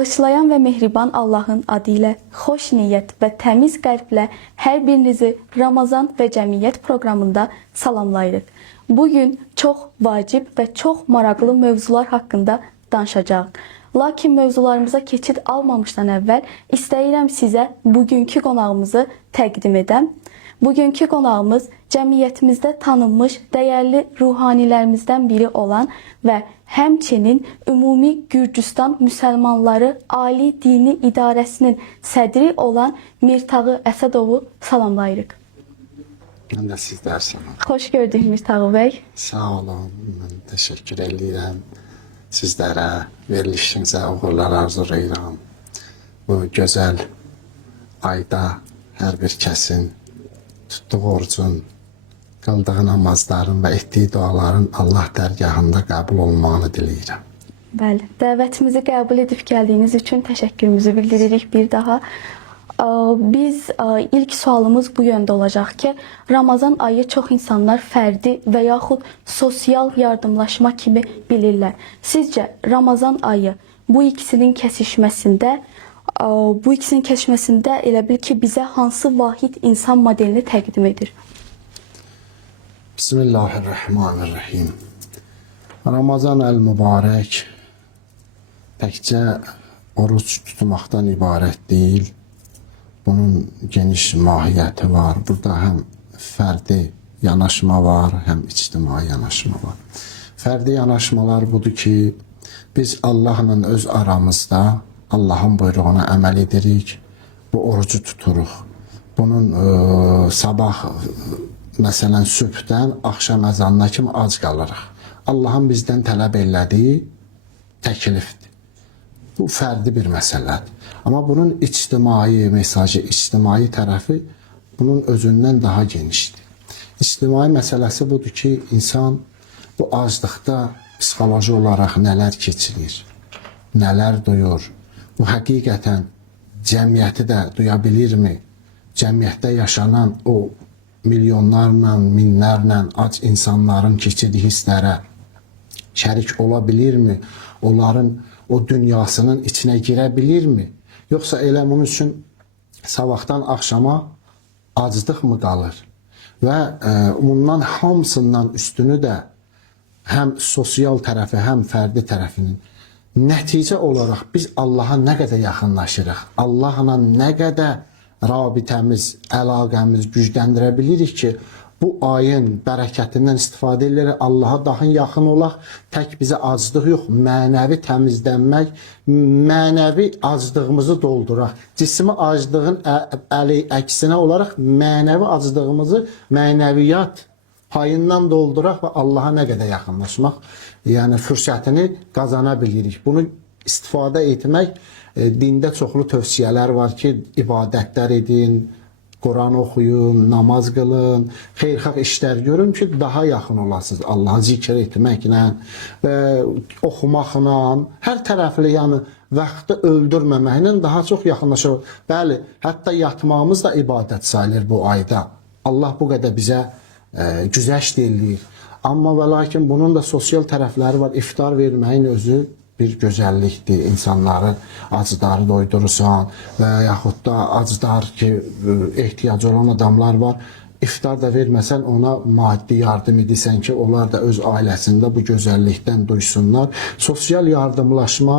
Bağışlayan və mehriban Allahın adı ilə xoş niyyət və təmiz qəlblə hər birinizi Ramazan və Cəmiyyət proqramında salamlayırıq. Bugün çox vacib və çox maraqlı mövzular haqqında danışacağıq. Lakin mövzularımıza keçid almamışdan əvvəl istəyirəm sizə bugünkü qonağımızı təqdim edəm. Bugünkü qonağımız cəmiyyətimizdə tanınmış dəyərli ruhanilərimizdən biri olan və həmçinin Ümumi Gürcüstan Müsəlmanları Ali Dini İdarəsinin sədri olan Mirtağı Əsədovu salamlayırıq. Mən də sizlər salam. Xoş gördük Mirtağı bəy. Sağ olun, mən təşəkkür edirəm sizlərə, verilişinizə uğurlar arzulayıram. Bu gözəl ayda hər bir kəsin tutduğu orucun, qıldığı namazların və etdiyi duaların Allah dərgahında qəbul olmağını diləyirəm. Bəli, dəvətimizi qəbul edib gəldiyiniz üçün təşəkkürümüzü bildiririk bir daha. Biz ilk sualımız bu yöndə olacaq ki, Ramazan ayı çox insanlar fərdi və yaxud sosial yardımlaşma kimi bilirlər. Sizcə Ramazan ayı bu ikisinin kəsişməsində elə bil ki, bizə hansı vahid insan modelini təqdim edir? Bismillahirrahmanirrahim. Ramazan el-mübarək təkcə oruç tutmaqdan ibarət deyil. Bunun geniş mahiyyəti var. Burada həm fərdi yanaşma var, həm ictimai yanaşma var. Fərdi yanaşmalar budur ki, biz Allahla öz aramızda Allahın buyruğuna əməl edirik, bu orucu tuturuq. Bunun sabah, məsələn, sübhdən axşam əzanına kimi ac qalırıq. Allahın bizdən tələb elədiyi təklifdir. Bu fərdi bir məsələdir. Amma bunun ictimai mesajı, ictimai tərəfi bunun özündən daha genişdir. İctimai məsələsi budur ki, insan bu aclıqda psixoloji olaraq nələr keçirir, nələr duyur. Bu həqiqətən cəmiyyəti də duya bilirmi? Cəmiyyətdə yaşanan o milyonlarla, minlərlə ac insanların keçirdiyi hisslərə şərik ola bilirmi? Onların o dünyasının içinə girə bilirmi? Yoxsa elə bunun üçün sabahdan axşama aclıq mı qalır? Və bundan hamısından üstünü də həm sosial tərəfi, həm fərdi tərəfinin nəticə olaraq biz Allaha nə qədər yaxınlaşırıq, Allahla nə qədər rabitəmiz, əlaqəmiz gücləndirə bilirik ki, bu ayın bərəkətindən istifadə edilərək Allaha daha yaxın olaq, tək bizə aclıq yox, mənəvi təmizlənmək, mənəvi aclığımızı dolduraq. Cismi aclığın əksinə olaraq mənəvi aclığımızı mənəviyyat payından dolduraq və Allaha nə qədər yaxınlaşmaq, yəni fürsətini qazana bilirik. Bunu istifadə etmək, dində çoxlu tövsiyələr var ki, ibadətlər edin, Quran oxuyun, namaz qılın, xeyirxah işlər görün ki, daha yaxın olasınız Allah'a zikr etməklə və oxumaqla, hər tərəfli, yəni vaxtı öldürməməklə daha çox yaxınlaşır. Bəli, hətta yatmağımız da ibadət sayılır bu ayda. Allah bu qədər bizə güzəşt eləyir. Amma və lakin bunun da sosial tərəfləri var. İftar verməyin özü bir gözəllikdir. İnsanları acdarı doydurursan və yaxud da acdar ki, ehtiyacı olan adamlar var. İftar da verməsən ona maddi yardım edirsən ki, onlar da öz ailəsində bu gözəllikdən duysunlar. Sosial yardımlaşma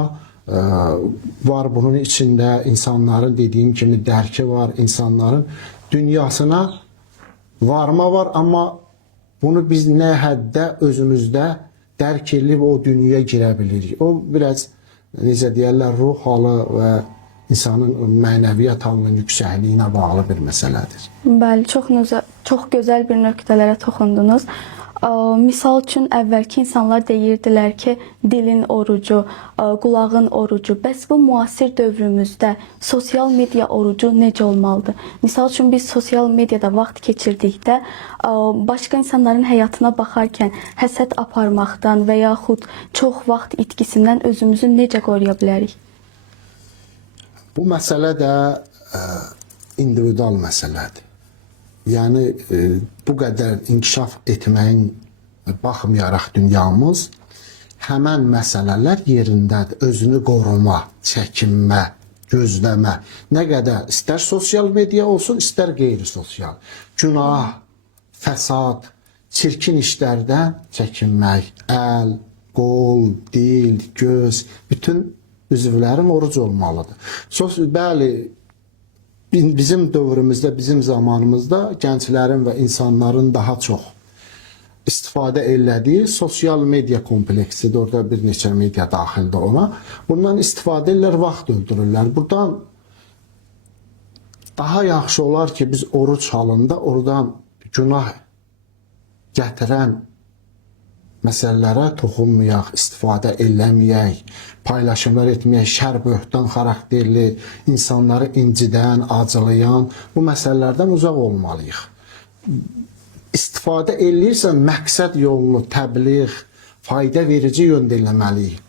var bunun içində. İnsanların dediyim kimi dərki var. İnsanların dünyasına varma var, amma bunu biz nə həddə özümüzdə dərk edib o dünyaya girə bilirik. O biraz, necə deyərlər, ruh halı və insanın mənəviyyat halının yüksəkliyinə bağlı bir məsələdir. Bəli, çox gözəl bir nöqtələrə toxundunuz. Misal üçün əvvəlki insanlar deyirdilər ki, dilin orucu, qulağın orucu. Bəs bu müasir dövrümüzdə sosial media orucu necə olmalıdır? Misal üçün biz sosial mediada vaxt keçirdikdə başqa insanların həyatına baxarkən həsəd aparmaqdan və yaxud çox vaxt itkisindən özümüzü necə qoruya bilərik? Bu məsələ də individual məsələdir. Yəni bu qədər inkişaf etməyin baxmayaraq dünyamız həmən məsələlər yerindədir. Özünü qoruma, çəkinmə, gözləmə. Nə qədər istər sosial media olsun, istər qeyri-sosial. Günah, fəsad, çirkin işlərdən çəkinmək, əl, qol, dil, göz, bütün üzvlərin oruc olmalıdır. Bəli, bizim dövrümüzdə, bizim zamanımızda gənclərin və insanların daha çox istifadə elədiyi sosial media kompleksidir. Orada bir neçə media daxildir ona. Bundan istifadə edirlər, vaxt öldürürlər. Buradan daha yaxşı olar ki, biz oruc halında oradan günah gətirən məsələlərə toxunmayaq, istifadə eləməyək, paylaşımlar etməyək, şər böhtan xarakterli, insanları incidən, acılayan bu məsələlərdən uzaq olmalıyıq. İstifadə eləyirsən, məqsəd yolunu, təbliğ, fayda verici yöndə eləməliyik.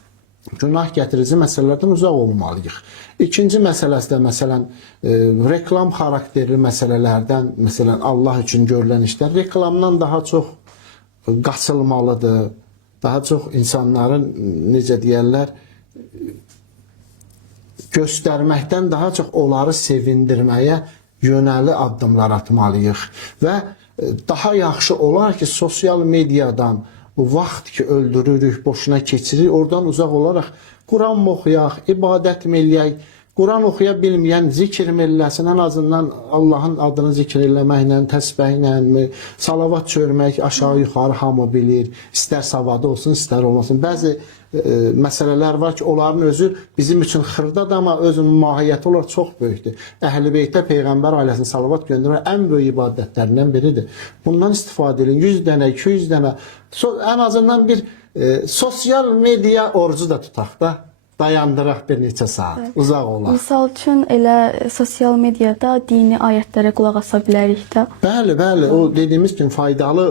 Günah gətirici məsələlərdən uzaq olmalıyıq. İkinci məsələsi də, məsələn, reklam xarakterli məsələlərdən, məsələn, Allah üçün görülən işlər reklamdan daha çox qaçılmalıdır. Daha çox insanların, necə deyərlər, göstərməkdən daha çox onları sevindirməyə yönəli addımlar atmalıyıq. Və daha yaxşı olar ki, sosial mediadan bu vaxt ki öldürürük, boşuna keçirik, oradan uzaq olaraq Quran mı oxuyaq, ibadət mi eləyək, Quran oxuya bilməyən zikr mi eləsin, ən azından Allahın adını zikr eləməklə, təsbəhlə mi, salavat çörmək aşağı yuxarı hamı bilir, istər savadı olsun, istər olmasın. Bəzi məsələlər var ki, onların özü bizim üçün xırdad, amma özünün mahiyyəti olaraq çox böyükdür. Əhl-i Beytə Peyğəmbər ailəsinə salavat göndərmək ən böyük ibadətlərindən biridir. Bundan istifadə edin. 100 dənə, 200 dənə, ən azından bir sosial media orucu da tutaq da. Dayandıraq bir neçə saat, uzaq olaq. Misal üçün elə sosial mediada dini ayətlərə qulaq asa bilərik də. Bəli, bəli, o dediyimiz kimi faydalı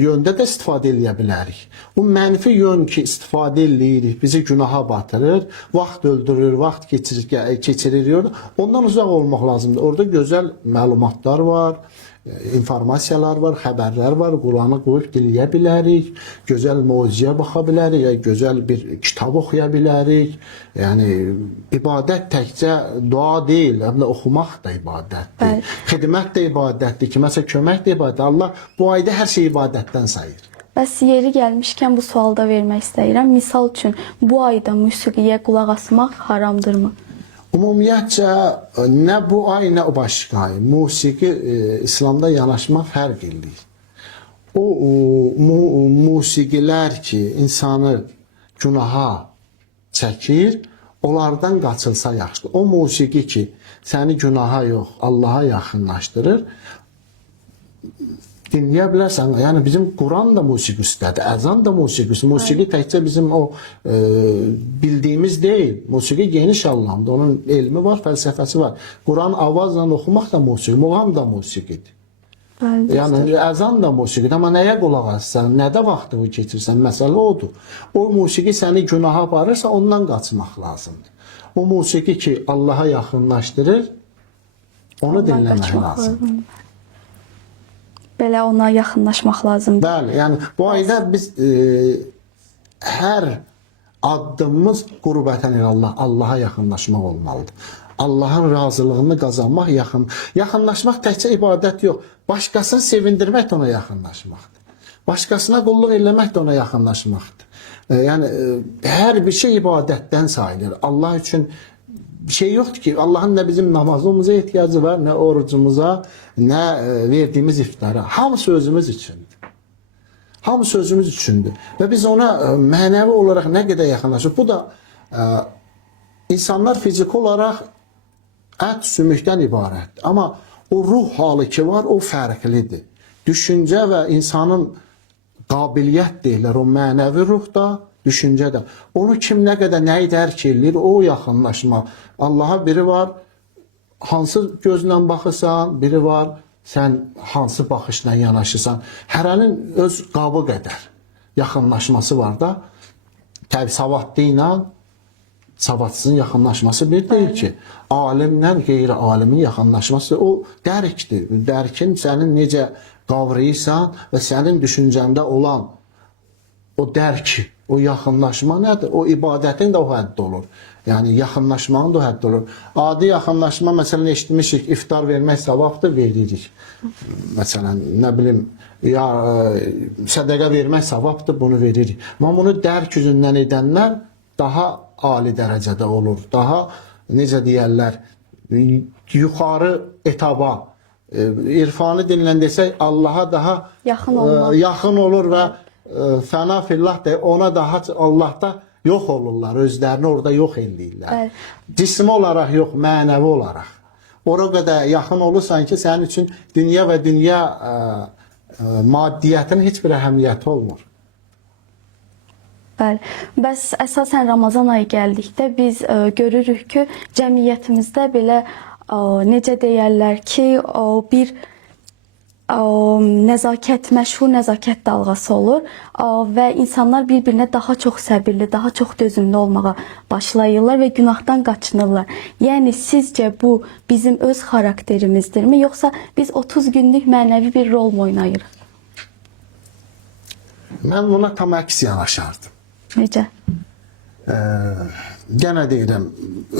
yöndə də istifadə edə bilərik. Bu mənfi yön ki, istifadə edirik, bizi günaha batırır, vaxt öldürür, vaxt keçirir, ondan uzaq olmaq lazımdır. Orada gözəl məlumatlar var, informasiyalar var, xəbərlər var, Quranı qoyub dinləyə bilərik, gözəl mövzuya baxa bilərik, gözəl bir kitab oxuya bilərik. Yəni, ibadət təkcə dua deyil, həm də oxumaq da ibadətdir. Xidmət də ibadətdir, kiməsə kömək də ibadətdir. Allah bu ayda hər şey ibadətdən sayır. Bəs yeri gəlmişkən bu sualda vermək istəyirəm. Misal üçün, bu ayda musiqiyə qulaq asmaq haramdırmı? Ümumiyyətcə, nə bu ay, nə o başqa ay. Musiqi İslamda yanaşmaq fərq edir. O musiqilər ki, insanı günaha çəkir, onlardan qaçılsa yaxşıdır. O musiqi ki, səni günaha yox, Allaha yaxınlaşdırır, dinləyə bilərsən. Yəni bizim Quran da musiqisidir, əzan da musiqisi. Musiqi təkcə bizim o bildiyimiz deyil. Musiqi geniş anlamda. Onun elmi var, fəlsəfəsi var. Quran avazla oxumaq da musiqi, muğam da musiqidir. Yəni əzan da musiqidir. Amma nəyə qulaq assan, nədə vaxtını keçirsən, məsələ odur. O musiqi səni günaha aparırsa, ondan qaçmaq lazımdır. O musiqi ki, Allaha yaxınlaşdırır, onu dinləmək lazımdır. Belə ona yaxınlaşmaq lazımdır. Bəli, yəni bu ayda biz hər addımımız qurbətən ilə Allaha yaxınlaşmaq olmalıdır. Allahın razılığını qazanmaq, yaxınlaşmaq təkcə ibadət yox, başqasını sevindirmək də ona yaxınlaşmaqdır. Başqasına qulluq eləmək də ona yaxınlaşmaqdır. Yəni hər bir şey ibadətdən sayılır. Allah üçün bir şey yoxdur ki, Allahın nə bizim namazımıza ehtiyacı var, nə orucumuza, nə verdiyimiz iftara. Hamısı özümüz üçündür. Hamısı özümüz üçündür. Və biz ona mənəvi olaraq nə qədər yaxınlaşırıq. Bu da insanlar fiziki olaraq ət sümükdən ibarətdir. Amma o ruh halı ki var, o fərqlidir. Düşüncə və insanın qabiliyyət deyirlər, o mənəvi ruh da, düşüncə də. Onu kim nə qədər nəyi dərk edir, o yaxınlaşma. Allaha biri var, hansı gözlə baxırsan, biri var, sən hansı baxışla yanaşırsan. Hərənin öz qabı qədər yaxınlaşması var da. Təbii savadlı ilə savadsızın yaxınlaşması bir deyil ki. Alimlə qeyri-alimin yaxınlaşması o dərkdir. Dərkin sənin necə qavrayırsan və sənin düşüncəndə olan o dərk O yaxınlaşma nədir? O ibadətin də o həddə olur. Yəni yaxınlaşmanın da o həddə olur. Adi yaxınlaşma, məsələn, eşitmişik, iftar vermək savabdır, veririk. Məsələn, nə bilim, ya sədəqə vermək savabdır, bunu veririk. Amma bunu dərk üzündən edənlər daha ali dərəcədə olur. Daha, necə deyərlər, yuxarı etaba, irfanı dinlən desək, Allaha daha yaxın olur və fəna fillah da ona daha Allahda yox olurlar, özlərini orada yox eləyirlər. Cismi olaraq yox, mənəvi olaraq. Ora qədər yaxın olursan ki, sənin üçün dünya və dünya maddiyyətin heç bir əhəmiyyəti olmur. Bəli. Bəs əsasən Ramazan ayı gəldikdə biz görürük ki, cəmiyyətimizdə belə necə deyərlər ki, bir nəzakət, məşhur nəzakət dalğası olur və insanlar bir-birinə daha çox səbirli, daha çox dözümlü olmağa başlayırlar və günahdan qaçınırlar. Yəni sizcə bu bizim öz xarakterimizdirmi, yoxsa biz 30 günlük mənəvi bir rol mu oynayırıq? Mən buna tam əks yanaşardım. Necə? Yenə deyirəm,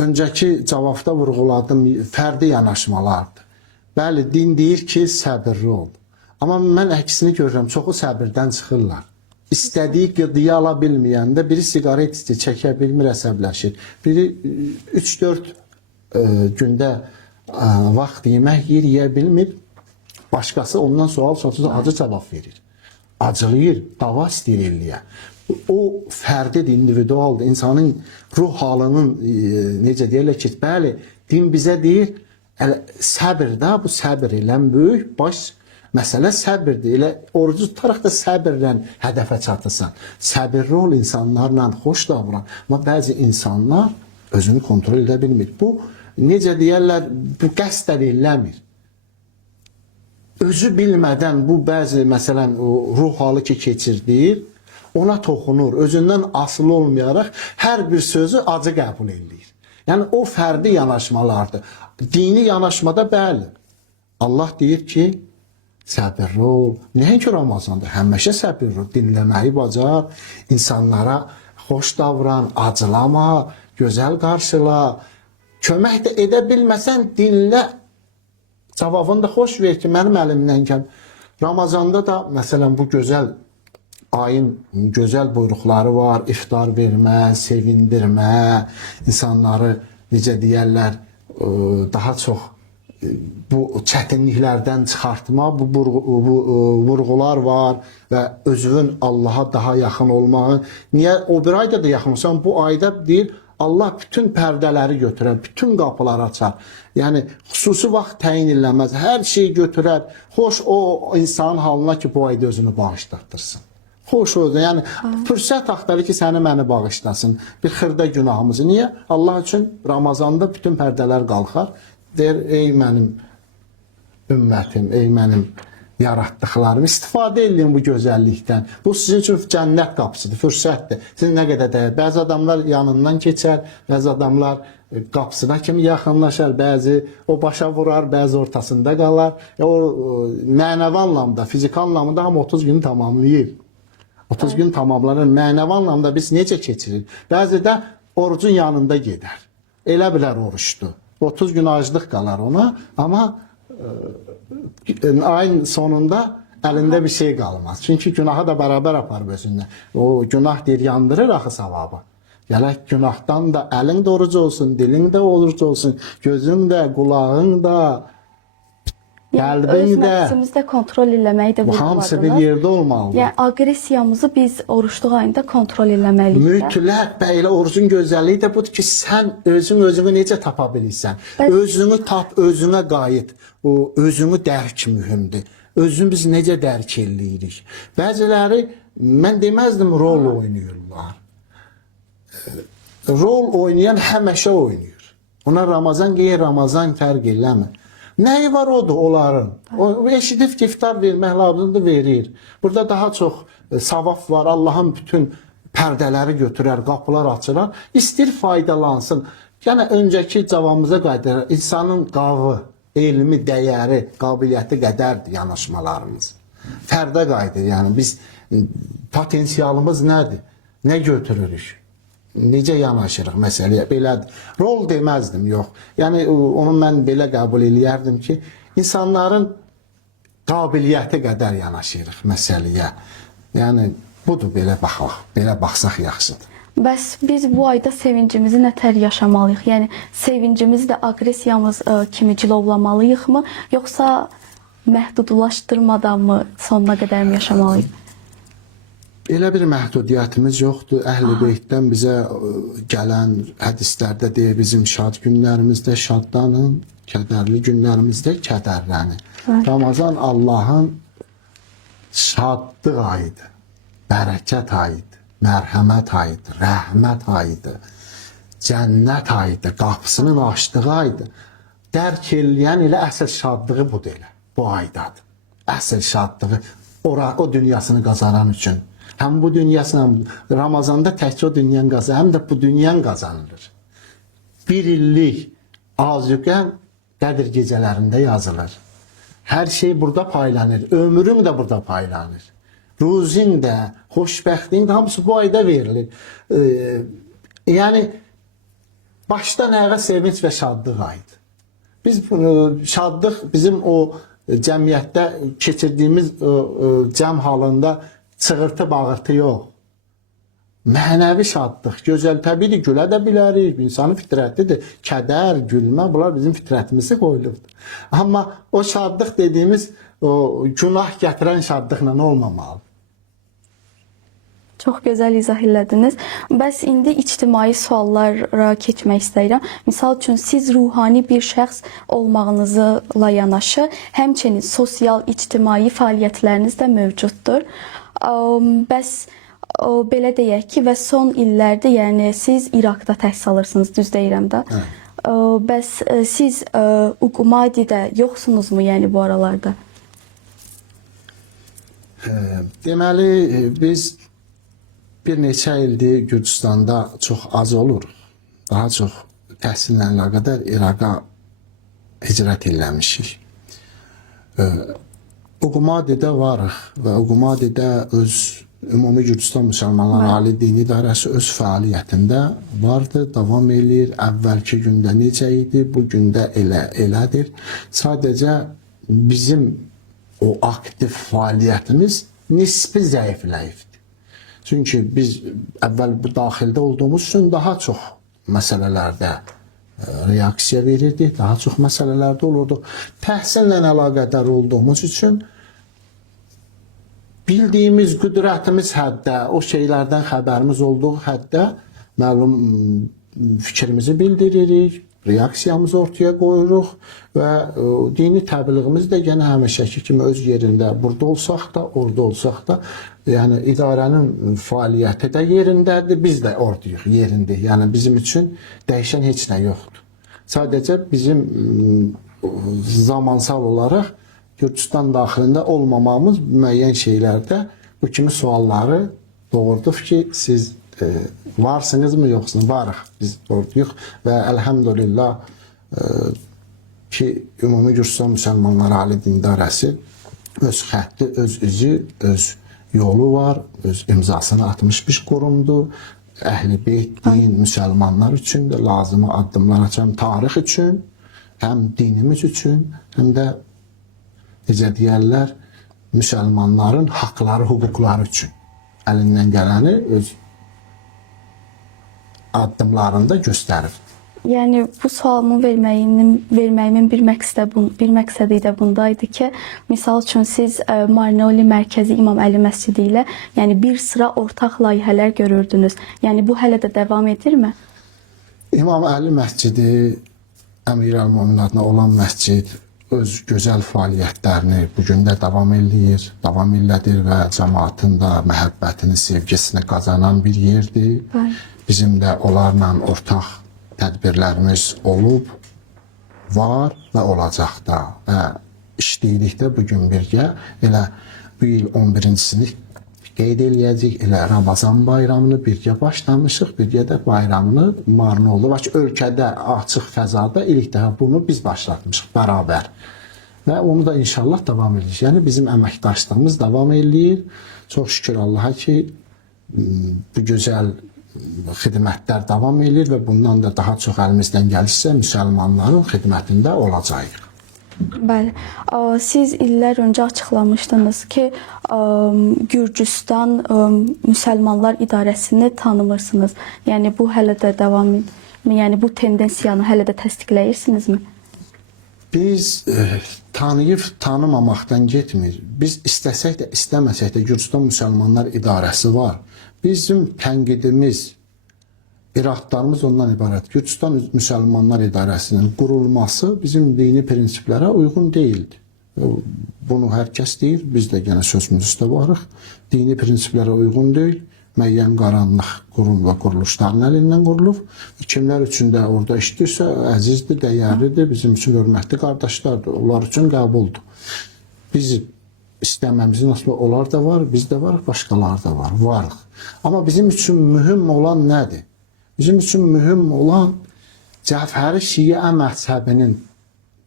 öncəki cavabda vurğuladım, fərdi yanaşmalardır. Bəli, din deyir ki, səbirli ol. Amma mən əksini görürəm, çoxu səbirdən çıxırlar. İstədiyi qıdıya ala bilməyəndə biri siqaret çəkə bilmir, əsəbləşir. Biri 3-4 gündə vaxt yemək yeyə bilmir. Başqası ondan sual soruşsa acı cavab verir. Acılıyır, dava istəyir eləyə. O fərdidir, individualdır. İnsanın ruh halının, necə deyirlər ki, bəli, din bizə deyir, səbir də, bu səbir ilə böyük baş məsələ səbirdir. Elə orucu tutaraq da səbirlə hədəfə çatırsan. Səbirli ol, insanlarla xoş davran. Amma bəzi insanlar özünü kontrol edə bilmir. Bu, necə deyərlər, bu qəsdən eləmir. Özü bilmədən bu bəzi, məsələn, ruh halı ki keçirdir, ona toxunur. Özündən asılı olmayaraq hər bir sözü acı qəbul edir. Yəni, o fərdi yanaşmalardır. Dini yanaşmada bəli. Allah deyir ki, səbirli ol. Nəinki Ramazanda, həmişə səbirli ol. Dinləməyi bacar, insanlara xoş davran, acılama, gözəl qarşıla. Kömək də edə bilməsən, dinlə. Cavabını da xoş ver ki, mənim əlimdən gəl. Ramazanda da, məsələn, bu gözəl ayın gözəl buyruqları var. İftar vermə, sevindirmə, insanları, necə deyərlər, daha çox bu çətinliklərdən çıxartma, bu vurğular var və özünün Allaha daha yaxın olmağı. Niyə? O bir ayda da yaxınsan, bu ayda deyir, Allah bütün pərdələri götürər, bütün qapıları açar. Yəni, xüsusi vaxt təyin eləməz, hər şeyi götürər. Xoş o insanın halına ki, bu ayda özünü bağışlatdırsın. Xoş oldu. Yəni, fürsət axtarır ki, səni məni bağışlasın. Bir xırda günahımızı. Niyə? Allah üçün Ramazanda bütün pərdələr qalxar. Deyir, ey mənim ümmətim, ey mənim yaratdıqlarım, istifadə edin bu gözəllikdən. Bu sizin üçün cənnət qapısıdır, fürsətdir. Siz nə qədər dəyər. Bəzi adamlar yanından keçər, bəzi adamlar qapısına kimi yaxınlaşar, bəzi o başa vurar, bəzi ortasında qalar. O mənəvi anlamda, fiziki anlamda hamı 30 günü tamamlayır. 30 gün tamamlanır. Mənəvi anlamda biz necə keçirir? Bəzi də orucun yanında gedər. Elə bilər oruçdur. 30 gün aclıq qalar ona, amma ayın sonunda əlində bir şey qalmaz. Çünki günahı da bərabər aparıb özündən. O günah deyir, yandırır axı savabı. Gələk günahdan da əlin də oruc olsun, dilin də oruc olsun, gözün də, qulağın da, qəlbin öz də. nəfsimizdə kontrol eləməyi də Bu hamısı bir yerdə olmalıdır. Yəni, aqressiyamızı biz oruçluq ayında kontrol eləməliyik. Mütləq və elə orucun gözəlliyi də budur ki, sən özünü necə tapa bilirsən. Özünü tap, özünə qayıt. O özünü dərk mühümdür. Özünü biz necə dərk eləyirik. Bəziləri, mən deməzdim, rol oynayırlar. Rol oynayan həməşə oynayır. Ona Ramazan qeyri-Ramazan fərq eləmir. Nəyi var odur onların? O eşidib ki, iftar vermək lazımdır, verir. Burada daha çox savab var. Allahın bütün pərdələri götürər, qapılar açılar. İstir faydalansın. Yəni, öncəki cavabımıza qayıdır. İnsanın qavı, elmi, dəyəri, qabiliyyəti qədərdir yanaşmalarımız. Fərdə qayıdır. Yəni, biz potensialımız nədir? Nə götürürük? Necə yanaşırıq məsələyə? Belə rol deməzdim, yox. Yəni onu mən belə qəbul eləyərdim ki, insanların qabiliyyəti qədər yanaşırıq məsələyə. Yəni budur, belə baxaq, belə baxsaq yaxşıdır. Bəs biz bu ayda sevincimizi nətər yaşamalıyıq? Yəni sevincimizi də aqressiyamız kimi cilovlamalıyıqmı, yoxsa məhdudlaşdırmadan mı sonuna qədər mi yaşamalıyıq? Elə bir məhdudiyyətimiz yoxdur. Əhl-i Beytdən bizə gələn hədislərdə deyir, bizim şad günlərimizdə şadlanın, kədərli günlərimizdə kədərlənin. Ramazan Allahın şadlıq ayıdır, bərəkət ayıdır, mərhəmət ayıdır, rəhmət ayıdır, cənnət ayıdır, qapısının açdığı ayıdır. Dərk eləyən elə əsl şadlığı budur elə, bu aydadır. Əsl şadlığı o dünyasını qazanan üçün. Həm bu dünyasını, Ramazanda təkcə o dünyanı qazanır, həm də bu dünyanı qazanılır. Bir illik azuqən Qədir gecələrində yazılır. Hər şey burada paylanır, ömrüm də burada paylanır. Ruzin də, xoşbəxtliyin də hamısı bu ayda verilir. Yəni, başdan ayağa sevinç və şadlıq ayıdır. Biz şadlıq bizim o cəmiyyətdə keçirdiyimiz cəm halında çığırtı, bağırtı yox. Mənəvi şadlıq, gözəl, təbii gülə də bilərik, insanın fitrətidir. Kədər, gülmə, bunlar bizim fitrətimizdə qoyulubdur. Amma o şadlıq dediyimiz o günah gətirən şadlıqla olmamalı. Çox gözəl izah elədiniz. Bəs indi ictimai suallara keçmək istəyirəm. Misal üçün siz ruhani bir şəxs olmağınızla yanaşı, həmçinin sosial, ictimai fəaliyyətləriniz də mövcuddur. Bəs belə deyək ki, və son illərdə, yəni siz İraqda təhsil alırsınız, düz deyirəm də. Bəs siz Uqumadidə yoxsunuzmu, yəni bu aralarda? Deməli, biz bir neçə ildir Gürcüstanda çox az oluruq. Daha çox təhsillə əlaqədar İraqa hicrət eləmişik. Uqumadidə varıq və Uqumadidə öz Ümumi Gürcüstan Müsəlmanlar Ali Dini İdarəsi öz fəaliyyətində vardı, davam eləyir. Əvvəlki gündə necə idi, bu gündə elədir. Sadəcə bizim o aktiv fəaliyyətimiz nisbi zəifləyibdir. Çünki biz əvvəl bu daxildə olduğumuz üçün daha çox məsələlərdə reaksiya verirdik, daha çox məsələlərdə olurduq. Təhsillə əlaqədar olduğumuz üçün bildiyimiz, qüdrətimiz həddə, o şeylərdən xəbərimiz olduğu həddə məlum fikrimizi bildiririk, reaksiyamızı ortaya qoyuruq və dini təbliğimiz də yenə həmişəki kimi öz yerində, burada olsaq da, orada olsaq da, yəni idarənin fəaliyyəti də yerindədir, biz də oradayıq, yerindəyik. Yəni bizim üçün dəyişən heç nə yoxdur. Sadəcə bizim zamansal olaraq Gürcüstan daxilində olmamamız müəyyən şeylərdə bu kimi sualları doğurduq ki, siz varsınızmı, yoxsunuz? Varıq, biz oradayıq və əlhəmdülillah ki, Ümumi Gürcüstan Müsəlmanlar Ali Din İdarəsi öz xətti, öz üzü, öz yolu var, öz imzasını atmış bir qurumdur. Əhl-i Beyt, din, müsəlmanlar üçün də lazımı addımlar açan tarix üçün, həm dinimiz üçün, həm də necə deyərlər, müsəlmanların haqları, hüquqları üçün əlindən gələni öz addımlarında göstərir. Yəni bu sualımı verməyimin bir məqsədi də bundaydı ki, misal üçün siz Marnoli Mərkəzi İmam Əli Məscidi ilə yəni bir sıra ortaq layihələr görürdünüz. Yəni bu hələ də davam edirmi? İmam Əli Məscidi Əmir-əl-Mömin adına olan məscid öz gözəl fəaliyyətlərini bugün də davam eləyir, davam elədir və cəmaatın da məhəbbətini, sevgisini qazanan bir yerdir. Bizim də onlarla ortaq tədbirlərimiz olub, var və olacaq da. Və işləyirik də bugün birgə. Elə bu il 11-ci qeyd eləyəcək, elə Ramazan bayramını birgə başlamışıq, birgə də bayramını Marnolda, ölkədə açıq fəzada ilk dəfə bunu biz başlatmışıq bərabər. Və onu da inşallah davam edirik. Yəni bizim əməkdaşlığımız davam eləyir. Çox şükür Allaha ki, bu gözəl xidmətlər davam edir və bundan da daha çox əlimizdən gəlirsə müsəlmanların xidmətində olacağıq. Bəli. Siz illər öncə açıqlamışdınız ki, Gürcüstan Müsəlmanlar İdarəsini tanımırsınız. Yəni bu hələ də davam edir. Yəni bu tendensiyanı hələ də təsdiqləyirsinizmi? Biz tanıyıb tanımamaqdan getmir. Biz istəsək də, istəməsək də Gürcüstan Müsəlmanlar İdarəsi var. Bizim tənqidimiz, iradlarımız ondan ibarət. Gürcüstan Müsəlmanlar İdarəsinin qurulması bizim dini prinsiplərə uyğun deyildi. Bunu hər kəs deyir, biz də yenə sözümüz üstə varıq. Dini prinsiplərə uyğun deyil. Müəyyən qaranlıq qurum və quruluşların əlindən qurulub. Kimlər üçün də orada işləyirsə, əzizdir, dəyərlidir, bizim üçün hörmətli qardaşlardır, onlar üçün qəbuldur. Biz istəməmizin aslında onlar da var, biz də varıq, başqaları da var, varıq. Amma bizim üçün mühüm olan nədir? Bizim üçün mühüm olan Cəfəri Şiə məzhəbinin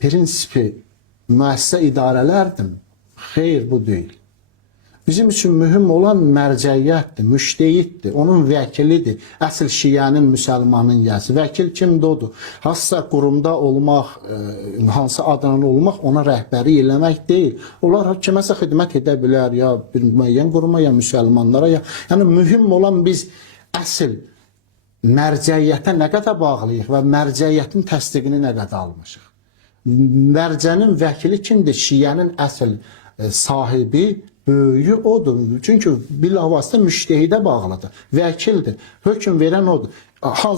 prinsipi müəssə idarələrdir. Xeyr, bu deyil. Bizim üçün mühüm olan mərcəiyyətdir, müştehiddir, onun vəkilidir. Əsl şiənin, müsəlmanın yəsi. Vəkil kimdir odur? Hansısa qurumda olmaq, hansı adının olmaq ona rəhbəri eləmək deyil. Onlar kiməsə xidmət edə bilər, ya bir müəyyən quruma, ya müsəlmanlara, ya. Yəni mühüm olan biz əsl mərcəiyyətə nə qədər bağlıyıq və mərcəiyyətin təsdiqini nə qədər almışıq. Mərcənin vəkili kimdir? Şiənin əsl sahibi, böyüyü odur. Çünki bilavasitə müştehidə bağlıdır. Vəkildir. Hökm verən odur.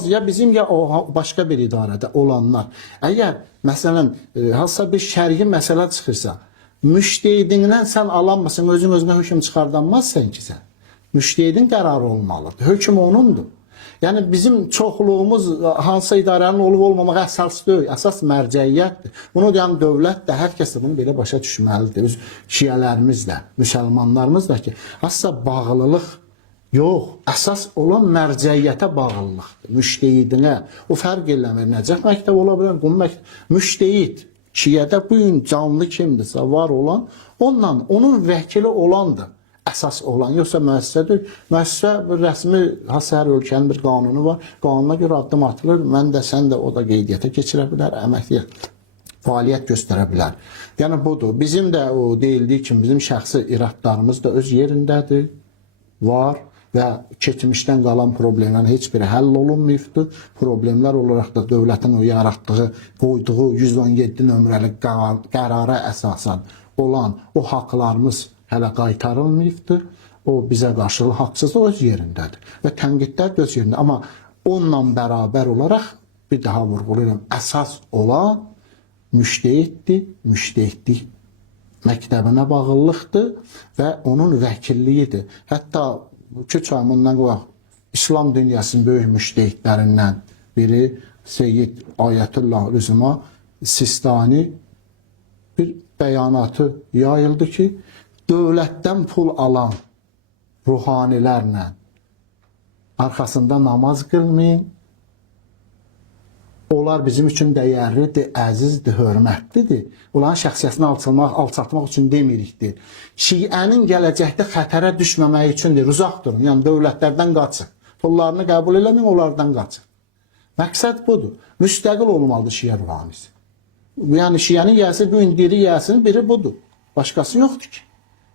Ya bizim ya o başqa bir idarədə olanlar. Əgər məsələn hansısa bir şərhi məsələ çıxırsa, müştehidindən sən alanmasın, özünə hökm çıxardanmazsan ki sən. Müştehidin qərarı olmalıdır. Hökm onundur. Yəni bizim çoxluğumuz hansı idarənin olub-olmamaq əsas deyil, əsas mərcəiyyətdir. Bunu deyən dövlət də, hər kəs də bunu belə başa düşməlidir. Öz şiələrimiz də, müsəlmanlarımız da ki, asla bağlılıq yox, əsas olan mərcəiyyətə bağlılıqdır. Müştehidinə, o fərq eləmir. Nəcəf məktəb ola bilər, qum məktəb. Müştehid, şiədə bu gün canlı kimdirsə, var olan, ondan, onun vəkili olandır. Əsas olan, yoxsa müəssisədir. Müəssisə rəsmi, hər ölkənin bir qanunu var. Qanuna görə addım atılır. Mən də, sən də o da qeydiyyata keçirə bilər, əməliyyat, fəaliyyət göstərə bilər. Yəni budur. Bizim də o deyildiyi kimi bizim şəxsi iradlarımız da öz yerindədir, var və keçmişdən qalan problemlərin heç biri həll olunmayıbdır. Problemlər olaraq da dövlətin o yaratdığı, qoyduğu 117 nömrəli qərara əsasən olan o haqlarımız hələ qaytarılmayıbdır. O bizə qarşı haqsızlıq öz yerindədir və tənqidlər də öz yerində. Amma onunla bərabər olaraq bir daha vurğulayıram, əsas olan müştehiddir, müştehidlik məktəbinə bağlılıqdır və onun vəkilliyidir. Hətta 2 ay bundan qabaq İslam dünyasının böyük müştehidlərindən biri Seyyid Ayətullah Rüzma Sistani bir bəyanatı yayıldı ki, dövlətdən pul alan ruhanilərlə arxasında namaz qılmayın. Onlar bizim üçün dəyərlidir, əzizdir, hörmətlidir. Onların şəxsiyyətini alçaltmaq üçün demirikdir. Şiənin gələcəkdə xətərə düşməməyi üçündür. Uzaq durun, yəni dövlətlərdən qaçın. Pullarını qəbul eləməyin, onlardan qaçın. Məqsəd budur. Müstəqil olmalıdır şiə ruhanisi. Yəni şiənin yəsi, bu gün diri yəsinin biri budur. Başqası yoxdur ki.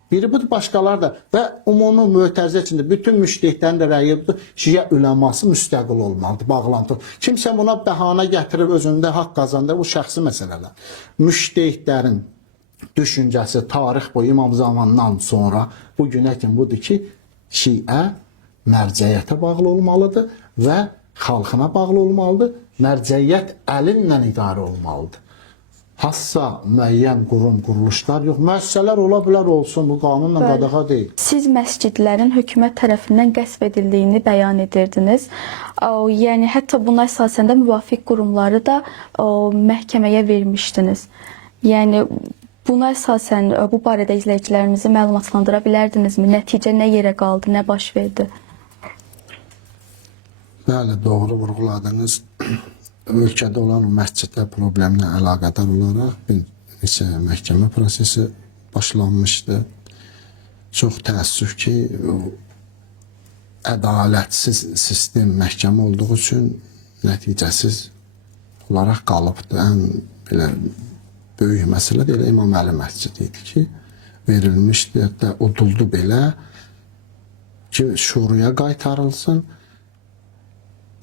Biri budur, başqalar da və ümumi mötərizə içində bütün müştehidlərin də rəyi budur. Şiə üləması müstəqil olmalıdır, bağlantı. Kimsə buna bəhanə gətirib özündə haqq qazandır, bu şəxsi məsələlər. Müştehidlərin düşüncəsi tarix boyu İmam zamandan sonra bu günə kimi budur ki, şiə mərcəiyyətə bağlı olmalıdır və xalqına bağlı olmalıdır. Mərcəiyyət əlinlə idarə olmalıdır. Hassasa müəyyən qurum, quruluşlar yox. Müəssisələr ola bilər olsun, bu qanunla qadağa deyil. Siz məscidlərin hökumət tərəfindən qəsb edildiyini bəyan edirdiniz. Yəni hətta buna əsasən də müvafiq qurumları da məhkəməyə vermişdiniz. Yəni buna əsasən bu barədə izləyicilərimizi məlumatlandıra bilərdinizmi? Nəticə nə yerə qaldı, nə baş verdi? Bəli, doğru vurğuladınız. Ölkədə olan məscidlər problemlə əlaqədar olaraq bir neçə məhkəmə prosesi başlanmışdı. Çox təəssüf ki, ədalətsiz sistem, məhkəmə olduğu üçün nəticəsiz olaraq qalıbdır. Ən belə böyük məsələ də elə İmam Əli məscidi idi ki, verilmişdi, hətta uduldu belə ki, şuraya qaytarılsın.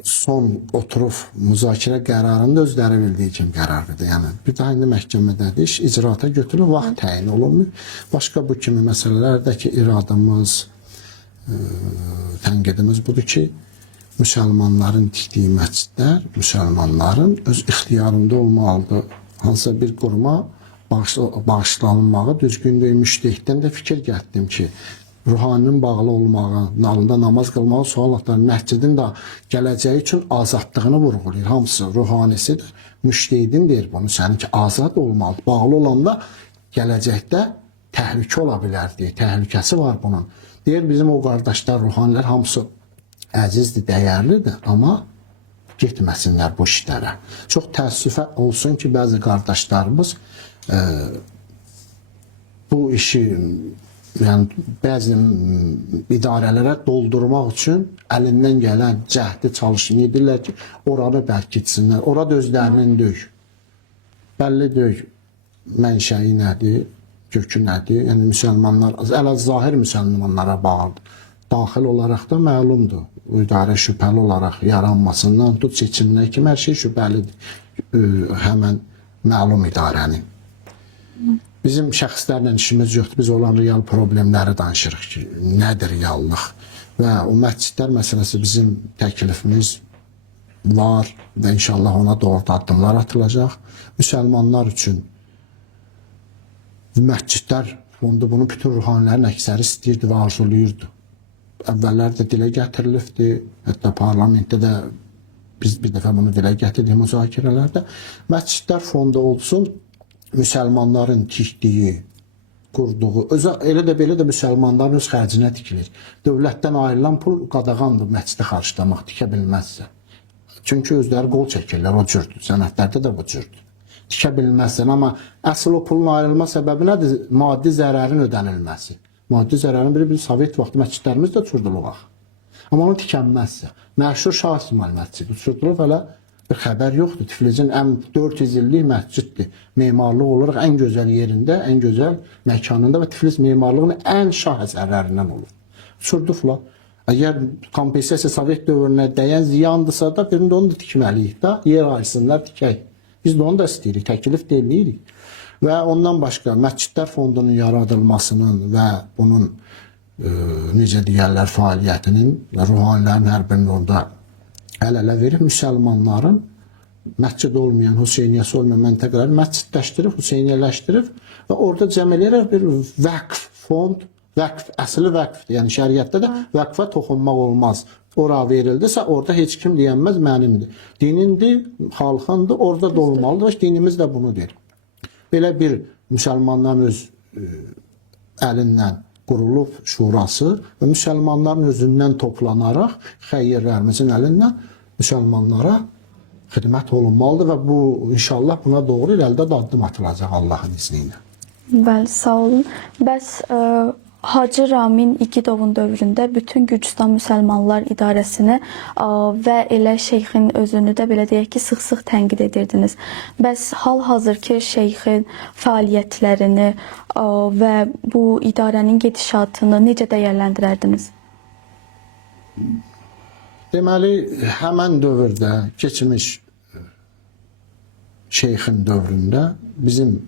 Son oturub müzakirə qərarını da özləri bildiyi kimi qərar verdi. Yəni bir daha indi məhkəmədədir, iş icraata götürülür, vaxt təyin olunmuyor. Başqa bu kimi məsələlərdəki iradımız, tənqidimiz budur ki, müsəlmanların tikdiyi məscidlər müsəlmanların öz ixtiyarında olmalıdır. Hansısa bir quruma bağışlanılmağı düzgün deyil. Müştəhiddən də fikir gətirdim ki, ruhaninin bağlı olmağı, nalında namaz qılmağı suallar, məscidin də gələcəyi üçün azadlığını vurğulayır. Hamısı ruhanisidir. Müştəhidin deyir bunu, səninki azad olmalıdır. Bağlı olanda gələcəkdə təhlükə ola bilər deyir. Təhlükəsi var bunun. Deyir bizim o qardaşlar, ruhanilər hamısı əzizdir, dəyərlidir, amma getməsinlər bu işlərə. Çox təəssüfə olsun ki, bəzi qardaşlarımız bu işi yəni bəzi idarələrə doldurmaq üçün əlindən gələn cəhdi çalışmayı edirlər ki, oranı bərkitsinlər. Orada özlərinin deyil. Bəlli deyil mənşəyi nədir, kökü nədir. Yəni müsəlmanlar, əl-zahir müsəlmanlara bağlıdır. Daxil olaraq da məlumdur. İdarə şübhəli olaraq yaranmasından tut seçimlər kimi hər şey şübhəlidir. Həmən məlum idarənin. Bizim şəxslərlə işimiz yoxdur. Biz olan real problemləri danışırıq ki, nədir reallıq. Və o məscidlər məsələsi bizim təklifimiz var və inşallah ona doğru addımlar atılacaq. Müsəlmanlar üçün məscidlər fondu bunu bütün ruhanilərin əksəri istəyirdi və arzulayırdı. Əvvəllər də dilə gətirilibdi. Hətta parlamentdə də biz bir dəfə bunu dilə gətirdik müzakirələrdə. Məscidlər fondu olsun, müsəlmanların tikdiyi, qurduğu, elə də belə də müsəlmanların öz xərcinə tikilir. Dövlətdən ayrılan pul qadağandır məscidi xarclamaq, tikə bilməzsə. Çünki özləri qol çəkirlər, o cürdür. Sənədlərdə də bu cürdür. Tikə bilməzsən, amma əsl o pulun ayrılma səbəbi nədir? Maddi zərərin ödənilməsi. Maddi zərərin biri Sovet vaxtı məscidlərimiz də çurduluq. Amma onu tikənməzsə. Məşhur Şah İsmail məscidi çurdulub, hələ bir xəbər yoxdur. Tiflisin ən 400 illik məsciddir. Memarlıq olaraq ən gözəl yerində, ən gözəl məkanında və Tiflis memarlığının ən şah əsərlərindən olur. Çurduqlar. Əgər kompensasiya Sovet dövrünə dəyən ziyandırsa da, birində onu da tikməliyik da, yer ayırsınlar, tikək. Biz də onu da istəyirik, təklif deyirik. Və ondan başqa məscidlər fondunun yaradılmasının və bunun necə deyərlər fəaliyyətinin və ruhanilərin hər birinin orada əl-ələ verib müsəlmanların məscid olmayan, Hüseyniyyəsi olmayan məntəqələri məscidləşdirib, Hüseyniyyələşdirib və orada cəm eləyərək bir vəqf, fond, vəqf, əsli vəqfdir. Yəni şəriətdə də vəqfə toxunmaq olmaz. Ora verildisə, orada heç kim deyənməz mənimdir. Dinindir, xalqındır, orada da olmalıdır və dinimiz də bunu deyir. Belə bir müsəlmanların öz əlindən qurulub şurası və müsəlmanların özündən toplanaraq xeyrlərimizin əlindən müsəlmanlara xidmət olunmalıdır və bu inşallah buna doğru irəlidə də addım atılacaq Allahın izni ilə. Bəli, sağ olun. Bəs Hacı Ramin İgidovun dövründə bütün Gürcüstan Müsəlmanlar İdarəsini və elə şeyxin özünü də belə deyək ki, sıx-sıx tənqid edirdiniz. Bəs hal-hazırki şeyxin fəaliyyətlərini və bu idarənin gedişatını necə dəyərləndirərdiniz? Deməli, həmən dövrdə, keçmiş şeyxin dövründə bizim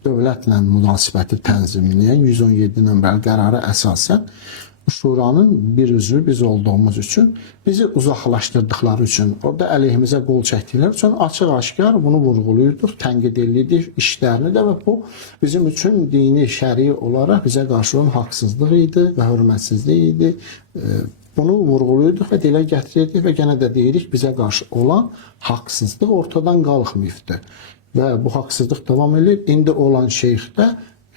dövlətlə münasibəti tənzimləyən 117 nömrəli qərara əsasən bu şuranın bir üzvü biz olduğumuz üçün, bizi uzaqlaşdırdıqları üçün, orada əleyhimizə qol çəkdikləri üçün açıq-aşkar bunu vurğuluyurduq, tənqid edirdik işlərini də və bu bizim üçün dini, şəri olaraq bizə qarşı olan haqsızlıq idi və hörmətsizlik idi. Bunu vurğuluyurduq və dilə gətirirdik və yenə də deyirik, bizə qarşı olan haqsızlıq ortadan qalxmayıbdır. Və bu haqsızlıq davam edir. İndi olan şeyxdə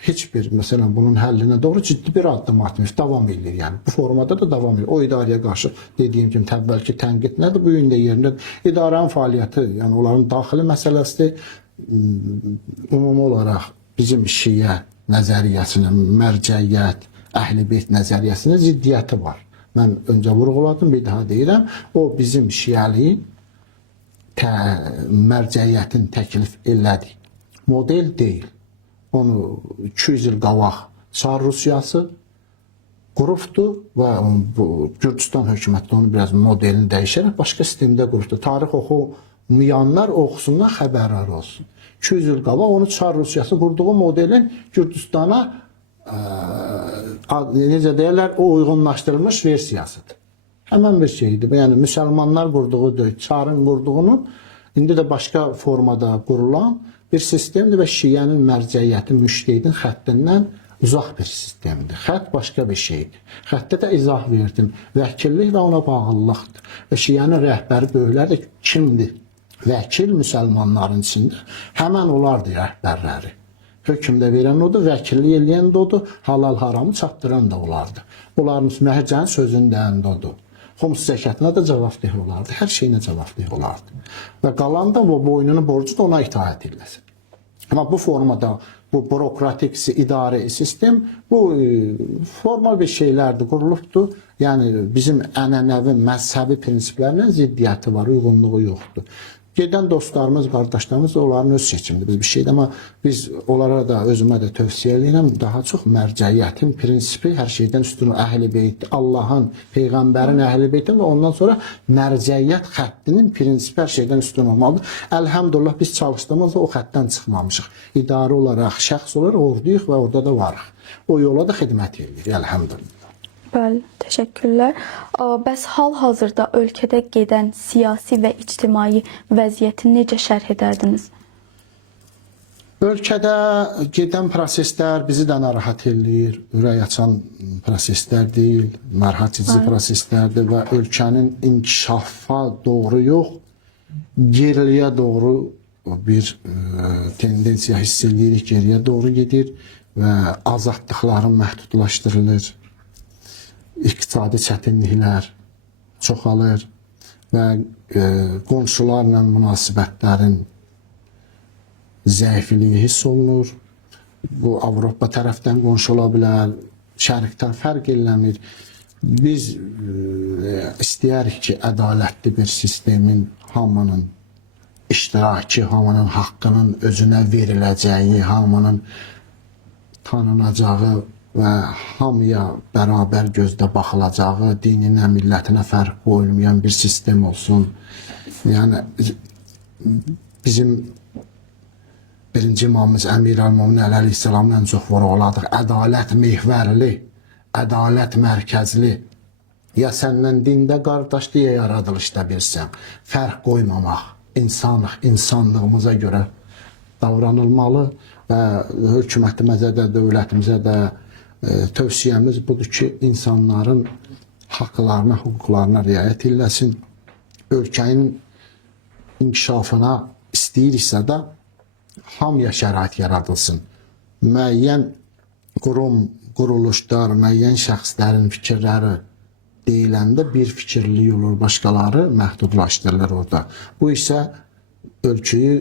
heç bir, məsələn, bunun həllinə doğru ciddi bir addım atmır, davam edir. Yəni, bu formada da davam edir. O idarəyə qarşı dediyim kimi təvvəlki tənqid nədir? Bu gün də yerində idarənin fəaliyyəti, yəni onların daxili məsələsidir. Ümumi olaraq bizim şiə nəzəriyyəsinin, mərcəiyyət, əhl-i beyt nəzəriyyəsinin ziddiyyəti var. Mən öncə vurğuladım, bir daha deyirəm. O bizim şiəliyin mərcəiyyətin təklif elədi. Model deyil. Onu 200 il qabaq Çar Rusiyası qurubdu və bu Gürcüstan hökuməti onu biraz modelini dəyişərək başqa sistemdə qurubdu. Tarix oxumayanlar oxusunlar, xəbərdar olsun. 200 il qabaq onu Çar Rusiyası qurduğu modelin Gürcüstana necə deyirlər, o uyğunlaşdırılmış versiyasıdır. Həmən bir şeydir. Yəni müsəlmanlar qurduğu deyil, Çarın qurduğunun indi də başqa formada qurulan bir sistemdir və şiənin mərcəiyyəti müştəhidin xəttindən uzaq bir sistemdir. Xətt başqa bir şeydir. Xəttə də izah verdim. Vəkillik və ona bağlılıqdır. Və şiənin rəhbəri böyükləri də kimdir? Vəkil müsəlmanların içində həmən onlardır rəhbərləri. Hökmdə verən odur, vəkillik eləyən də odur, halal haramı çatdıran da onlardır. Onların məhcənin sözündən də odur. Xums zəkatına da cavabdeh olardı, hər şeyinə cavabdeh olardı. Və qalan da bu boynunu borcu da ona itaət eləsin. Amma bu formada, bu bürokratik idarə sistem, bu formal bir şeylərdir, qurulubdur. Yəni bizim ənənəvi, məzhəbi prinsiplərlə ziddiyyəti var, uyğunluğu yoxdur. Gedən dostlarımız, qardaşlarımız onların öz seçimidir. Biz bir şeydir, amma biz onlara da, özümə də tövsiyə edirəm, daha çox mərcəiyyətin prinsipi hər şeydən üstün əhl-i beyt, Allahın, Peyğəmbərin əhl-i beytin və ondan sonra mərcəiyyət xəttinin prinsipi hər şeydən üstün olmalıdır. Əlhəmdülillah biz çalışdığımızda o xəttdən çıxmamışıq. İdarə olaraq, şəxs olaraq orduyuq və orada da varıq. O yola da xidmət edirik, əlhəmdülillah. Bəli, təşəkkürlər. Bəs hal-hazırda ölkədə gedən siyasi və ictimai vəziyyəti necə şərh edərdiniz? Ölkədə gedən proseslər bizi də narahat eləyir. Ürək açan proseslər deyil, narahat edici proseslərdir və ölkənin inkişafa doğru yox, geriliyə doğru bir tendensiya hiss edirik, geriyə doğru gedir və azadlıqların məhdudlaşdırılır. İqtisadi çətinliklər çoxalır və qonşularla münasibətlərin zəifliyi hiss olunur. Bu Avropa tərəfdən qonşu ola bilər, şərqdən fərq eləmir. Biz istəyərik ki, ədalətli bir sistemin hamının iştirakı, hamının haqqının özünə veriləcəyi, hamının tanınacağı və hamıya bərabər gözdə baxılacağı, dininə, millətinə fərq qoyulmayan bir sistem olsun. Yəni bizim birinci imamımız Əmir Əl-Mömin əleyhissalamın ən çox vurğuladıq. Ədalət mehvərli, ədalət mərkəzli. Ya səndən dində qardaşdır, ya yaradılışda birsən. Fərq qoymamaq, insanlıq, insanlığımıza görə davranılmalı və hökumətimizə də, dövlətimizə də tövsiyəmiz budur ki, insanların haqlarına, hüquqlarına riayət eləsin. Ölkənin inkişafına istəyiriksə də hamıya şərait yaradılsın. Müəyyən qurum, quruluşlar, müəyyən şəxslərin fikirləri deyiləndə bir fikirli olur, başqaları məhdudlaşdırılır orada. Bu isə ölkəyi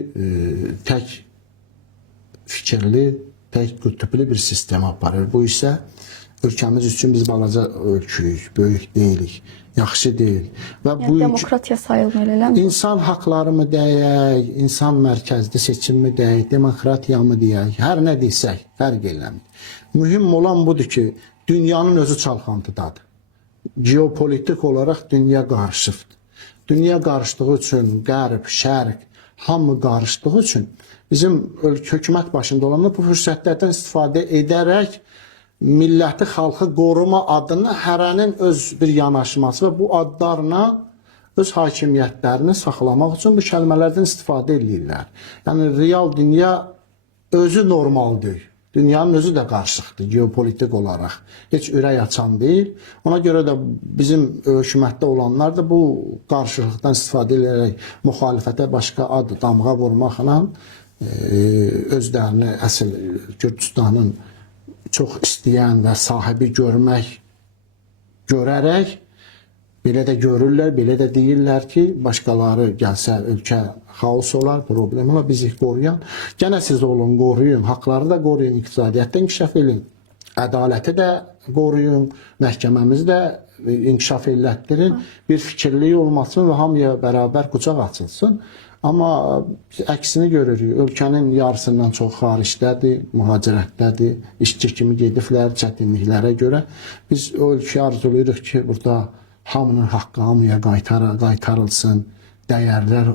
tək fikirli, tək qütüblü bir sistem aparır. Bu isə ölkəmiz üçün biz balaca ölküyük, böyük deyilik, yaxşı deyil. Və Yəni demokratiya sayılmır, eləmi? İnsan haqları mı deyək, insan mərkəzli seçim mi deyək, demokratiya mı deyək, hər nə desək, fərq eləmir. Mühüm olan budur ki, dünyanın özü çalxantıdadır. Geopolitik olaraq dünya qarışıqdır. Dünya qarışdığı üçün qərb, şərq, hamı qarışdığı üçün bizim hökumət başında olanlar bu fürsətlərdən istifadə edərək milləti, xalqı qoruma adına hərənin öz bir yanaşması və bu adlarla öz hakimiyyətlərini saxlamaq üçün bu kəlmələrdən istifadə edirlər. Yəni real dünya özü normal deyil. Dünyanın özü də qarışıqdır geopolitik olaraq. Heç ürək açan deyil. Ona görə də bizim hökumətdə olanlar da bu qarışıqlıqdan istifadə edərək müxalifətə başqa ad, damğa vurmaqla özlərini əsl Gürcüstanın çox istəyən və sahibi görərək belə də görürlər, belə də deyirlər ki, başqaları gəlsə ölkə xaos olar, problem olar, bizi qoruyan. Gənə siz olun, qoruyun, haqları da qoruyun, iqtisadiyyatda inkişaf edin. ədaləti də qoruyun, məhkəməmizi də inkişaf elətdirin, bir fikirlilik olmasın və hamıya bərabər qucaq açılsın. Amma biz əksini görürük. Ölkənin yarısından çox xaricdədir, mühacirətdədir, işçi kimi gediblər çətinliklərə görə. Biz o ölkəyə arzulayırıq ki, burada hamının haqqı hamıya qaytarılsın, dəyərlər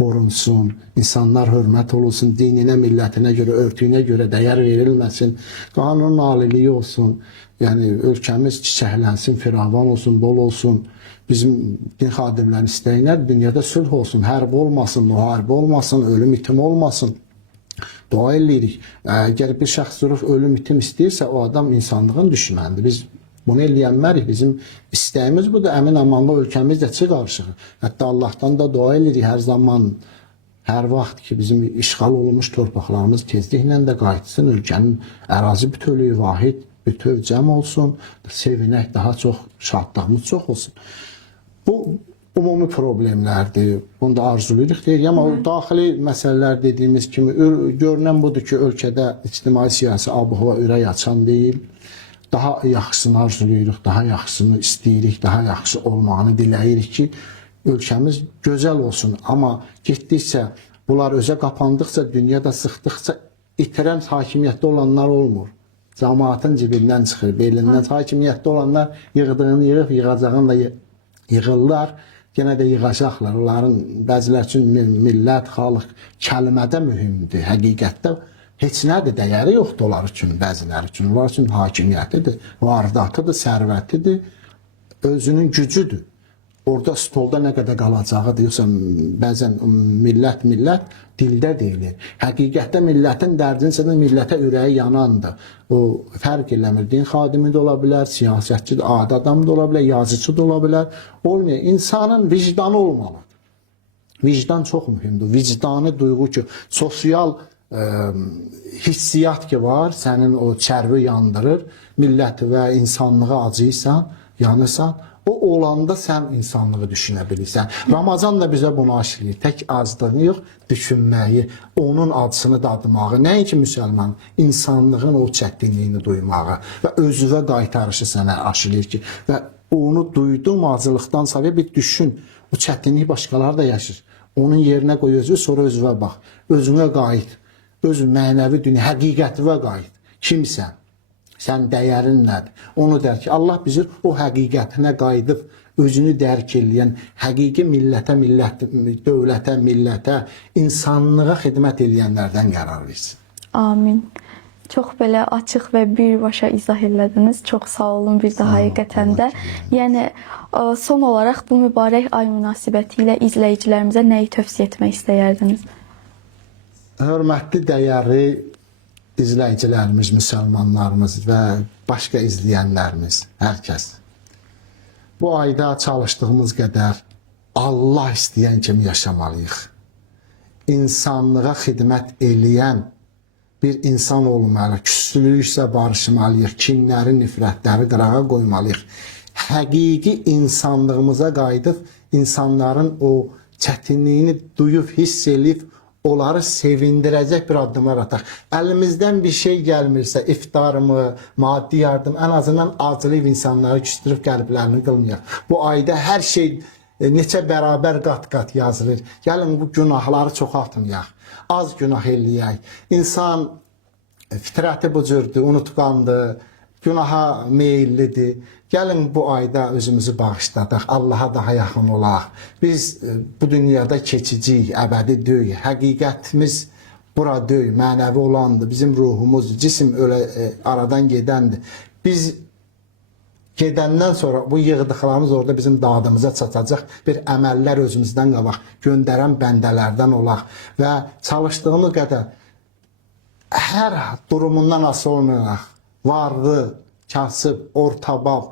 qorunsun, insanlar hörmət olunsun, dininə, millətinə görə, örtüyünə görə dəyər verilməsin, qanunun aliliyi olsun, yəni ölkəmiz çiçəklənsin, firavan olsun, bol olsun. Bizim din xadimlərin istəyinə dünyada sülh olsun, hərb olmasın, müharibə olmasın, ölüm itim olmasın. Dua edirik. Əgər bir şəxs durub ölüm itim istəyirsə, o adam insanlığın düşmənidir. Biz bunu eləyənmərik. Bizim istəyimiz budur. Əmin amanlı ölkəmiz də çıxarışıq. Hətta Allahdan da dua edirik hər zaman, hər vaxt ki, bizim işğal olunmuş torpaqlarımız tezliklə də qayıtsın. Ölkənin ərazi bütövlüyü vahid, bütöv cəm olsun. Sevinək, daha çox şadlığımız çox olsun. Bu ümumi problemlərdir. Bunu da arzulayırıq deyirik. Amma daxili məsələlər dediyimiz kimi görünən budur ki, ölkədə ictimai-siyasi ab-hava ürək açan deyil. Daha yaxşısını arzulayırıq, daha yaxşısını istəyirik, daha yaxşı olmağını diləyirik ki, ölkəmiz gözəl olsun. Amma getdikcə, bunlar özə qapandıqca, dünyada sıxdıqca itirən hakimiyyətdə olanlar olmur. Cəmaatın cibindən çıxır, belindən. Hakimiyyətdə olanlar yığdığını yığıb, yığacağını da yığırlar. Yenə də yığacaqlar. Onların bəzilər üçün millət, xalq kəlmədə mühümdür. Həqiqətdə heç nədir, dəyəri yoxdur onlar üçün, bəziləri üçün. Onlar üçün hakimiyyətidir, vardatıdır, sərvətidir, özünün gücüdür. Orada stolda nə qədər qalacağıdır, yoxsa bəzən millət dildə deyilir. Həqiqətdə millətin dərdinsə də millətə ürəyi yanandır. O fərq eləmir. Din xadimi də ola bilər, siyasətçi də, adi adam da ola bilər, yazıcı da ola bilər. Olmuyor. İnsanın vicdanı olmalıdır. Vicdan çox mühümdür. Vicdanı duyğu ki, sosial hissiyat ki var, sənin o çərvi yandırır, milləti və insanlığa acıysan, yanırsan, o olanda sən insanlığı düşünə bilirsən. Ramazan da bizə bunu aşılayır. Tək azlığını yox, düşünməyi, onun acısını dadmağı, nəinki müsəlman, insanlığın o çətinliyini duymağı və özünə qaytarışı sənə aşılayır ki, və onu duyduğum acılıqdan sonra bir düşün, o çətinliyi başqaları da yaşır. Onun yerinə qoy özü, sonra özünə bax, özünə qayıt, öz mənəvi dünya, həqiqətivə qayıt. Kimsən? Sən dəyərin nədir? Onu dərk. Allah bizi o həqiqətinə qayıdıb, özünü dərk eləyən, həqiqi millətə, dövlətə, millətə, insanlığa xidmət eləyənlərdən qərar versin. Amin. Çox belə açıq və birbaşa izah elədiniz. Çox sağ olun bir daha həqiqətən də. Yəni son olaraq bu mübarək ay münasibəti ilə izləyicilərimizə nəyi tövsiyə etmək istəyərdiniz? Hörmətli, dəyərli izləyicilərimiz, müsəlmanlarımız və başqa izləyənlərimiz, hər kəs. Bu ayda çalışdığımız qədər Allah istəyən kimi yaşamalıyıq. İnsanlığa xidmət eləyən bir insan olmalı, küslülüksə barışmalıyıq, kinləri, nifrətləri qırağa qoymalıyıq. Həqiqi insanlığımıza qayıdıb, insanların o çətinliyini duyub, hiss eləyib, onları sevindirəcək bir addımlar ataq. Əlimizdən bir şey gəlmirsə, iftarımı, maddi yardım, ən azından acılıyıb insanları küstürüb qəlblərini qılmayaq. Bu ayda hər şey neçə bərabər qat-qat yazılır. Gəlin bu günahları çoxaltmayaq, az günah eləyək. İnsan fitrəti bu cürdür, unutqandır, günaha meyillidir. Gəlin bu ayda özümüzü bağışladaq, Allaha daha yaxın olaq. Biz bu dünyada keçiciyik, əbədi deyil. Həqiqətimiz bura deyil, mənəvi olandır. Bizim ruhumuz, cisim aradan gedəndir. Biz gedəndən sonra bu yığdıqlarımız orada bizim dadımıza çatacaq bir əməllər özümüzdən qabaq, göndərən bəndələrdən olaq və çalışdığımız qədər hər durumundan asılı olmayaq, varlı, kasıb, ortabab,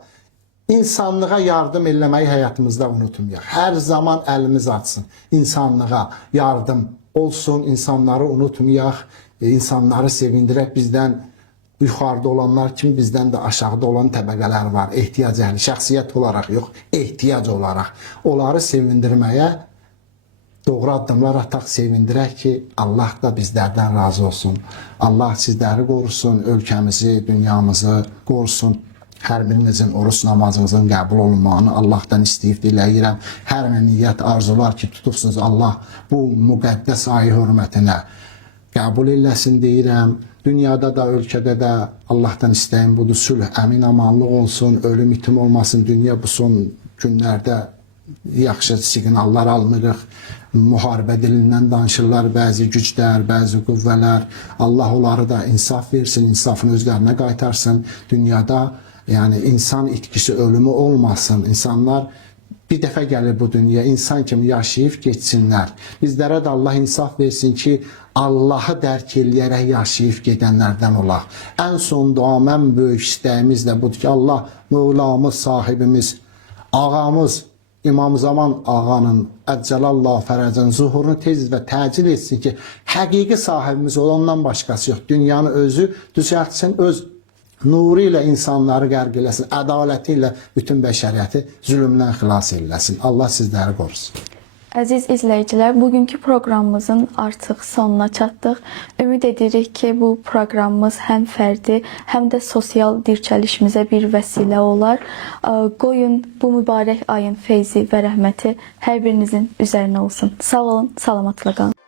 insanlığa yardım eləməyi həyatımızda unutmayaq. Hər zaman əlimiz açsın, insanlığa yardım olsun, insanları unutmayaq, insanları sevindirək. Bizdən yuxarıda olanlar kimi bizdən də aşağıda olan təbəqələr var. Ehtiyac əhli, şəxsiyyət olaraq yox, ehtiyac olaraq. Onları sevindirməyə doğru addımlar ataq, sevindirək ki, Allah da bizlərdən razı olsun. Allah sizləri qorusun, ölkəmizi, dünyamızı qorusun. Hər birinizin oruç namazınızın qəbul olunmağını Allahdan istəyib diləyirəm. Hər niyyət, arzular ki, tutubsunuz, Allah bu müqəddəs ayı hörmətinə qəbul eləsin deyirəm. Dünyada da, ölkədə də Allahdan istəyim budur, sülh, əmin amanlıq olsun, ölüm itim olmasın. Dünya bu son günlərdə yaxşı siqnallar almırıq. Müharibə dilindən danışırlar bəzi güclər, bəzi qüvvələr. Allah onları da insaf versin, insafını özlərinə qaytarsın. Dünyada yəni insan itkisi, ölümü olmasın. İnsanlar bir dəfə gəlir bu dünya, insan kimi yaşayıb geçsinlər. Bizlərə də Allah insaf versin ki, Allahı dərk eləyərək yaşayıb gedənlərdən olaq. Ən son duam, ən böyük istəyimiz də budur ki, Allah Mövlamız, sahibimiz, ağamız, İmam Zaman ağanın Əccəlallah fərəcən zuhurunu tez və təcil etsin ki, həqiqi sahibimiz olandan başqası yox. Dünyanı özü düzəltsin, öz nuru ilə insanları qərq eləsin, ədaləti ilə bütün bəşəriyyəti zülmdən xilas eləsin. Allah sizləri qorusun. Əziz izləyicilər, bugünkü proqramımızın artıq sonuna çatdıq. Ümid edirik ki, bu proqramımız həm fərdi, həm də sosial dirçəlişimizə bir vəsilə olar. Qoyun bu mübarək ayın feyzi və rəhməti hər birinizin üzərinə olsun. Sağ olun, salamatla qalın.